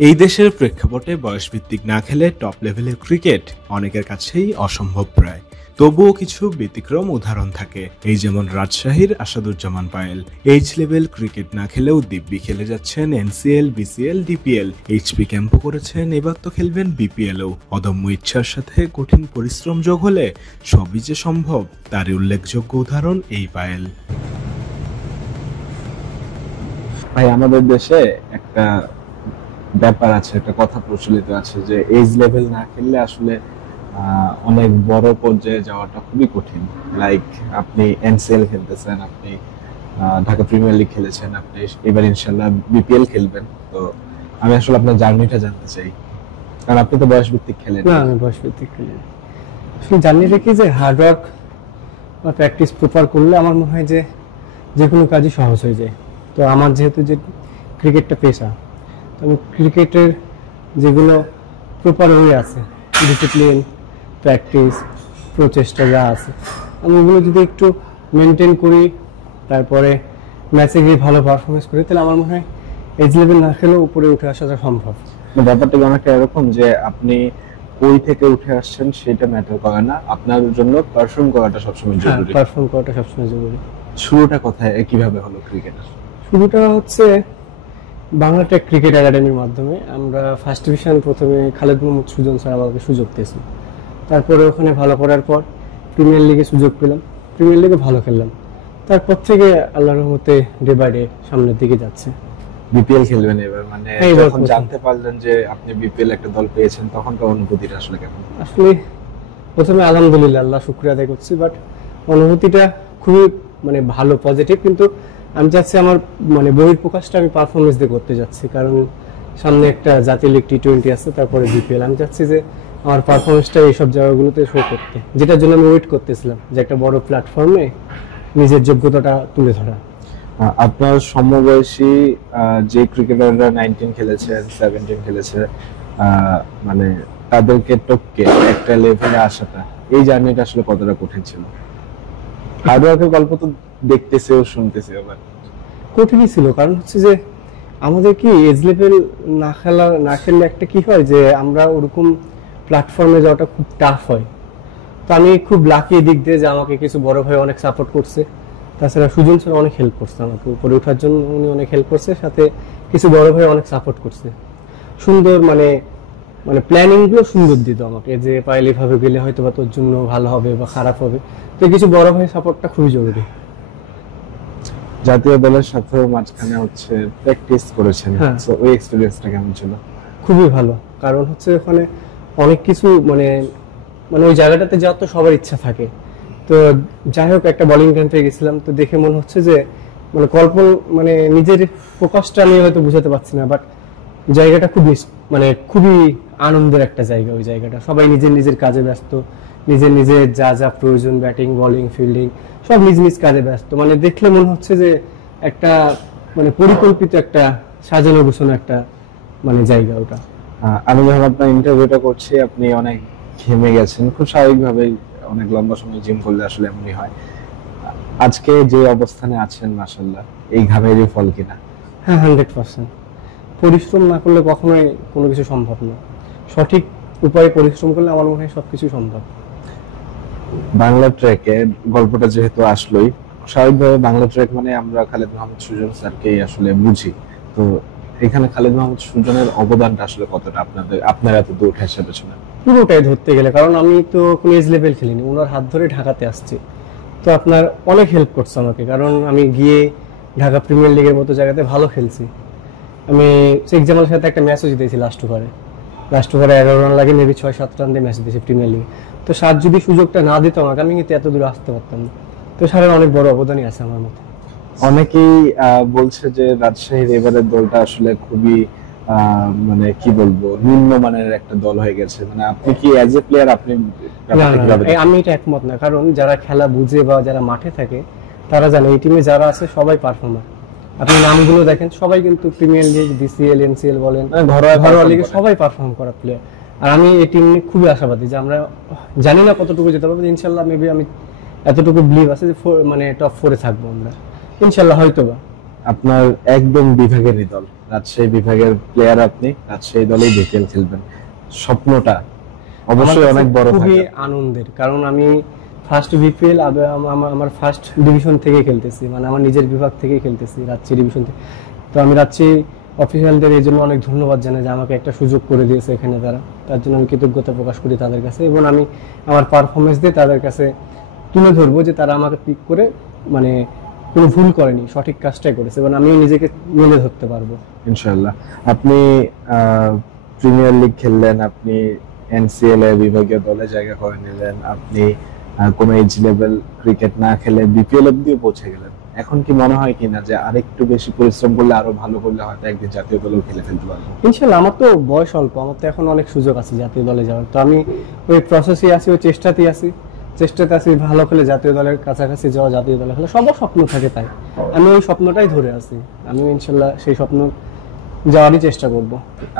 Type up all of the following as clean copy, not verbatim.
এই দেশের প্রেক্ষাপটে বয়সভিত্তিক না খেলে টপ লেভেলের ক্রিকেট অনেকের কাছেই অসম্ভব প্রায়। তবুও কিছু ব্যতিক্রম উদাহরণ থাকে, এই যেমন রাজশাহীর Asaduzzaman Payel. H level cricket না খেলেও দিব্যি খেলে যাচ্ছেন এনসিএল, বিসিএল, ডিপিএল। এইচপি ক্যাম্পও করেছেন, এবার তো খেলবেন বিপিএলও। অদম্য ইচ্ছার সাথে কঠিন পরিশ্রম যোগ হলে সবই যে সম্ভব, তারই উল্লেখযোগ্য উদাহরণ এই পায়েল। ভাই, আমাদের দেশে একটা ব্যাপার আছে, একটা কথা প্রচলিত আছে যে এজ লেভেল না খেললে আসলে অনেক বড় পর্যায়ে যাওয়াটা খুবই কঠিন। লাইক আপনি এনসিএল খেলতেছেন, আপনি ঢাকা প্রিমিয়ার লিগ খেলেছেন, আপনি এবার ইনশাল্লাহ বিপিএল খেলবেন। তো আমি আসলে আপনার জার্নিটা জানতে চাই, কারণ আপনি তো বয়স ভিত্তিক খেলেন। না, আমি বয়স ভিত্তিক খেলি। আসলে জার্নিটা কি, যে হার্ড ওয়ার্ক বা প্র্যাকটিস প্রপার করলে আমার মনে হয় যে যে কোনো কাজই সহজ হয়ে যায়। তো আমার যেহেতু যে ক্রিকেটটা পেশা, তো আমি ক্রিকেটের যেগুলো প্রপার ওয়ে আছে, ডিসিপ্লিন, প্র্যাকটিস, প্রচেষ্টা যা আছে, আমি ওগুলো যদি একটু মেনটেন করি, তারপরে ম্যাচে গিয়ে ভালো পারফরমেন্স করি, তাহলে আমার মনে হয় এজ লেভেল না খেলেও উপরে উঠে আসাটা সম্ভব। ব্যাপারটা অনেকটা এরকম যে আপনি কই থেকে উঠে আসছেন সেটা ম্যাটার করে না, আপনার জন্য পারফর্ম করাটা সবসময় জরুরি। পারফর্ম করাটা সবসময় জরুরি। শুরুটা কোথায়, কিভাবে হলো ক্রিকেট? শুরুটা হচ্ছে বাংলা টেক ক্রিকেট একাডেমির মাধ্যমে। আমরা ফার্স্ট ডিভিশন প্রথমে খালেদ মোহাম্মদ সুজন স্যার আমাকে সুযোগ দিয়েছেন। তারপরে ওখানে ভালো করার পর প্রিমিয়ার লিগে সুযোগ পেলাম, প্রিমিয়ার লিগে ভালো খেললাম। তারপর থেকে আল্লাহর রহমতে ডে বাই ডে সামনের দিকে যাচ্ছে। বিপিএল খেলবেন এবার, মানে এবার যখন জানতে পারলেন যে আপনি বিপিএল একটা দল পেয়েছেন, তখনকার অনুভূতিটা আসলে কেমন? আসলে প্রথমে আলহামদুলিল্লাহ, আল্লাহ শুকরিয়া আদায় করছি, বাট অনুভূতিটা খুবই মানে ভালো, পজিটিভ। কিন্তু আমি চাচ্ছি আমার মানে বহির প্রকাশটা আমি পারফরমেন্স দিয়ে করতে যাচ্ছি, কারণ সামনে একটা জাতীয় লিগ টি20 আছে, তারপরে বিপিএল। আমি চাচ্ছি যে আমার পারফরমেন্সটা এইসব জায়গাগুলোতে শো করতে, যেটার জন্য আমি ওয়েট করতেছিলাম, যে একটা বড় প্ল্যাটফর্মে নিজের যোগ্যতাটা তুলে ধরা। আপনার সমবয়সী যে ক্রিকেটাররা 19 খেলেছে, 17 খেলেছে, মানে তাদেরকে টপকে একটা লেভেলে আসাটা, এই জার্নিটা আসলে কতটা কঠিন ছিল? হার্ডওয়ার্কের গল্প তো দেখতেছেও শুনতেছেও, বাট কঠিনই ছিল। কারণ হচ্ছে যে আমাদের কি এজ লেভেল না খেললে একটা কি হয়, যে আমরা ওরকম প্ল্যাটফর্মে যাওয়াটা খুব টাফ হয়। তো আমি খুব লাকি দিক দিয়ে যে আমাকে কিছু বড় ভাই অনেক সাপোর্ট করছে, তাছাড়া সুজন স্যার অনেক হেল্প করছে আমাকে উপরে ওঠার জন্য, উনি অনেক হেল্প করছে, সাথে কিছু বড় ভাই অনেক সাপোর্ট করছে। সুন্দর মানে মানে প্ল্যানিং গুলো সুন্দর দিত আমাকে, যে পাইলে ভাবে গেলে হয়তো বা তোর জন্য ভালো হবে বা খারাপ হবে। তো কিছু বড় ভাই সাপোর্টটা খুবই জরুরি। জাতীয় দলের সাথে মাঝখানে হচ্ছে প্র্যাকটিস করেছেন, সো ওই এক্সপেরিয়েন্সটা কেমন ছিল? খুবই ভালো, কারণ হচ্ছে ওখানে অনেক কিছু মানে মানে ওই জায়গাটাতে যাওয়ার তো সবার ইচ্ছা থাকে। তো যাই হোক, একটা বোলিং ক্যাম্পে গেছিলাম, তো দেখে মনে হচ্ছে যে মানে মানে নিজের ফোকাসটা আমি হয়তো বুঝাতে পারছি না, বাট জায়গাটা খুব মানে খুবই আনন্দের একটা জায়গা। ওই জায়গাটা সবাই নিজের নিজের কাজে ব্যস্ত, নিজের নিজের যা যা প্রয়োজন, ব্যাটিং, বোলিং, ফিল্ডিং, সব নিজ নিজ কাজে ব্যস্ত। মানে দেখলে মনে হচ্ছে যে একটা মানে পরিকল্পিত একটা সাজানো গোছানো একটা মানে জায়গা ওটা। আমি যখন আপনার ইন্টারভিউটা করছি, আপনি অনেক ঘেমে গেছেন, খুব স্বাভাবিকভাবেই অনেক লম্বা সময় জিম করলে আসলে এমনই হয়। আজকে যে অবস্থানে আছেন মাশাআল্লাহ, এই ঘামেরই ফল কিনা? হ্যাঁ, 100%। পরিশ্রম না করলে কখনোই কোনো কিছু সম্ভব না। সঠিক উপায়ে পরিশ্রম করলে আমার মনে হয় সবকিছু সম্ভব। বাংলা ট্র্যাকে গল্পটা যেহেতু আসলোই, স্বাভাবিকভাবে বাংলা ট্র্যাক মানে আমরা খালেদ মাহমুদ সুজন স্যারকেই আসলে বুঝি। তো এখানে খালেদ মাহমুদ সুজনের অবদানটা আসলে কতটা আপনার এত দূর উঠে আসার পেছনে? পুরোটাই ধরতে গেলে, কারণ আমি তো কোনো এজ লেভেল খেলিনি, ওনার হাত ধরে ঢাকাতে আসছি। তো আপনার অনেক হেল্প করছে আমাকে, কারণ আমি গিয়ে ঢাকা প্রিমিয়ার লিগের মতো জায়গাতে ভালো খেলছি। আমি শেখ জামালের সাথে একটা ম্যাচও জিতেছি লাস্ট ওভারে 11 রান লাগে, মেবি 6-7 রান দিয়ে ম্যাচ দিয়েছি প্রিমিয়ার লিগে। তো সাত যদি সুযোগটা না দিত আমাকে, আমি কিন্তু এত দূরে আসতে পারতাম না। তো সারের অনেক বড় অবদানই আছে আমার মতে। অনেকেই বলছে যে রাজশাহীর এবারের দলটা আসলে খুবই মানে কি বলবো, নিম্নমানের একটা দল হয়ে গেছে। মানে আপনি কি অ্যাজ এ প্লেয়ার আপনি আমি এটা একমত না, কারণ যারা খেলা বুঝে বা যারা মাঠে থাকে তারা জানে এই টিমে যারা আছে সবাই পারফর্মার। আপনি নামগুলো দেখেন, সবাই কিন্তু প্রিমিয়ার লিগ, বিসিএল, এনসিএল বলেন, ঘরোয়া লিগে সবাই পারফর্ম করা প্লেয়ার। আর আমি এই টিম নিয়ে খুবই আশাবাদী যে আমরা জানি না কতটুকু যেতে পারবো, ইনশাল্লাহ মেবি আমি এতটুকু বিলিভ আছে যে মানে টপ 4-এ থাকবো আমরা ইনশাল্লাহ, হয়তোবা। আপনার একদম বিভাগেরই দল রাজশাহী বিভাগের প্লেয়ার, আপনি রাজশাহী দলেই বিপিএল খেলবেন, স্বপ্নটা অবশ্যই অনেক বড় খুবই থাকে। আনন্দের, কারণ আমি ফার্স্ট বিপিএল আমার ফার্স্ট ডিভিশন থেকে খেলতেছি, মানে আমার নিজের বিভাগ থেকে খেলতেছি, রাজশাহী ডিভিশন থেকে। তো আমি রাজশাহী অফিসিয়ালদের এই জন্য অনেক ধন্যবাদ জানাই যে আমাকে একটা সুযোগ করে দিয়েছে এখানে তারা, তার জন্য আমি কৃতজ্ঞতা প্রকাশ করি তাদের কাছে, এবং আমি আমার পারফরমেন্স দিয়ে তাদের কাছে তুলে ধরবো যে তারা আমাকে পিক করে মানে কোনো ভুল করেনি, সঠিক কাজটাই করেছে, এবং আমিও নিজেকে মেলে ধরতে পারবো ইনশাআল্লাহ। আপনি প্রিমিয়ার লিগ খেললেন, আপনি এনসিএল এ বিভাগীয় দলে জায়গা করে নিলেন, আপনি কোনো এজ লেভেল ক্রিকেট না খেলে বিপিএল অব্দিও পৌঁছে গেলেন। এখন কি মনে হয় কিনা যে আরেকটু বেশি পরিশ্রম করলে, আরো ভালো করলে হয়তো একদিন জাতীয় দলেও খেলে ফেলতে পারবো? ইনশাল্লাহ। আমার তো বয়স অল্প, আমার তো এখন অনেক সুযোগ আছে জাতীয় দলে যাওয়ার, তো আমি ওই প্রসেসে আছি, ওই চেষ্টাতে আছি ভালো খেলে জাতীয় দলের কাছাকাছি যাওয়া, জাতীয় দলে খেলে সবার স্বপ্ন থাকে, তাই আমি ওই স্বপ্নটাই ধরে আছি, আমি ইনশাল্লাহ সেই স্বপ্ন যাওয়ারই চেষ্টা করব।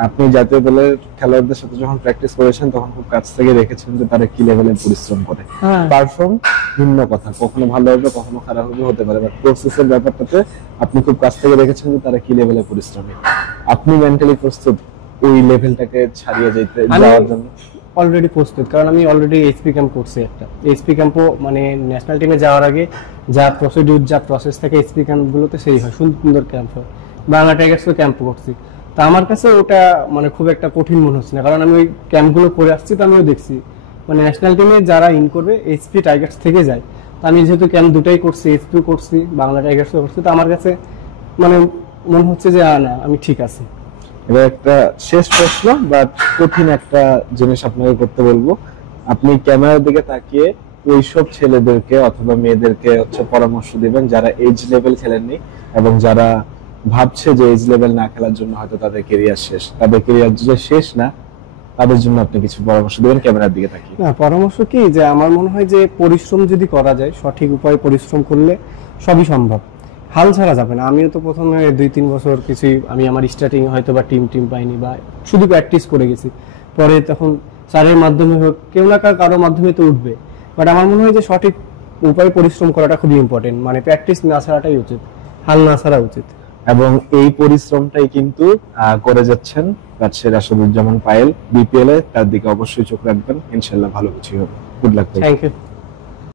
আপনি জাতীয় দলের খেলোয়াড়দের সাথে যখন প্র্যাকটিস করেছেন তখন খুব কাছ থেকে দেখেছেন যে তারা কি লেভেলে পরিশ্রম করে। হ্যাঁ, পারফর্ম ভিন্ন কথা, কখনো ভালো হবে কখনো খারাপ হবে, হতে পারে, বাট প্রসেসের ব্যাপারটাতে আপনি খুব কাছ থেকে দেখেছেন যে তারা কি লেভেলে পরিশ্রমী। আপনি মেন্টালি প্রস্তুত ওই লেভেলটাকে ছাড়িয়ে যাওয়ার জন্য? অলরেডি প্রস্তুত, কারণ আমি অলরেডি এইচপি ক্যাম্প করছি একটা। এইচপি ক্যাম্পও মানে ন্যাশনাল টিমে যাওয়ার আগে যা প্রসিডিউর, যা প্রসেস থাকে এইচপি ক্যাম্পগুলোতে সেই হয়, সুন্দর ক্যাম্প হয়। বাংলা টাইগার্সও ক্যাম্প করছি, তা আমার কাছে ওটা মানে খুব একটা কঠিন মনে হচ্ছে না, কারণ আমি ওই ক্যাম্পগুলো করে আসছি, তো আমিও দেখছি মানে ন্যাশনাল টিমে যারা ইন করবে এইচপি টাইগার্স থেকে যায়। তো আমি যেহেতু ক্যাম্প দুটাই করছি, এইচপিও করছি, বাংলা টাইগার্সও করছি, তো আমার কাছে মানে মনে হচ্ছে যে না, আমি ঠিক আছি। এবার একটা শেষ প্রশ্ন, বাট কঠিন একটা জিনিস আপনাকে করতে বলবো। আপনি ক্যামেরার দিকে তাকিয়ে ওইসব ছেলেদেরকে অথবা মেয়েদেরকে পরামর্শ দিবেন যারা এজ লেভেল খেলেননি এবং যারা ভাবছে যে এজ লেভেল না খেলার জন্য হয়তো তাদের কেরিয়ার শেষ, তাদের কেরিয়ার যে শেষ না, তাদের জন্য আপনি কিছু পরামর্শ দিবেন ক্যামেরার দিকে তাকিয়ে? না, পরামর্শ কি, যে আমার মনে হয় যে পরিশ্রম যদি করা যায়, সঠিক উপায়ে পরিশ্রম করলে সবই সম্ভব, হাল ছাড়া যাবে না। আমিও তো প্রথমে 2-3 বছর কিছুই, আমি আমার স্টার্টিং হয়তো বা টিম পাইনি, বা শুধু প্র্যাকটিস করে গেছি, পরে তখন স্যারের মাধ্যমে হোক, কেউ না কারো মাধ্যমে তো উঠবে, বাট আমার মনে হয় যে সঠিক উপায়ে পরিশ্রম করাটা খুবই ইম্পর্টেন্ট, মানে প্র্যাকটিস না ছাড়াটাই উচিত, হাল না ছাড়া উচিত। এবং এই পরিশ্রমটাই কিন্তু করে যাচ্ছেন রাজশাহীর আসাদুজ্জামান পায়েল বিপিএল এ, তার দিকে অবশ্যই চোখ রাখবেন, ইনশাল্লাহ ভালো কিছু হবে। Good luck. Thank you.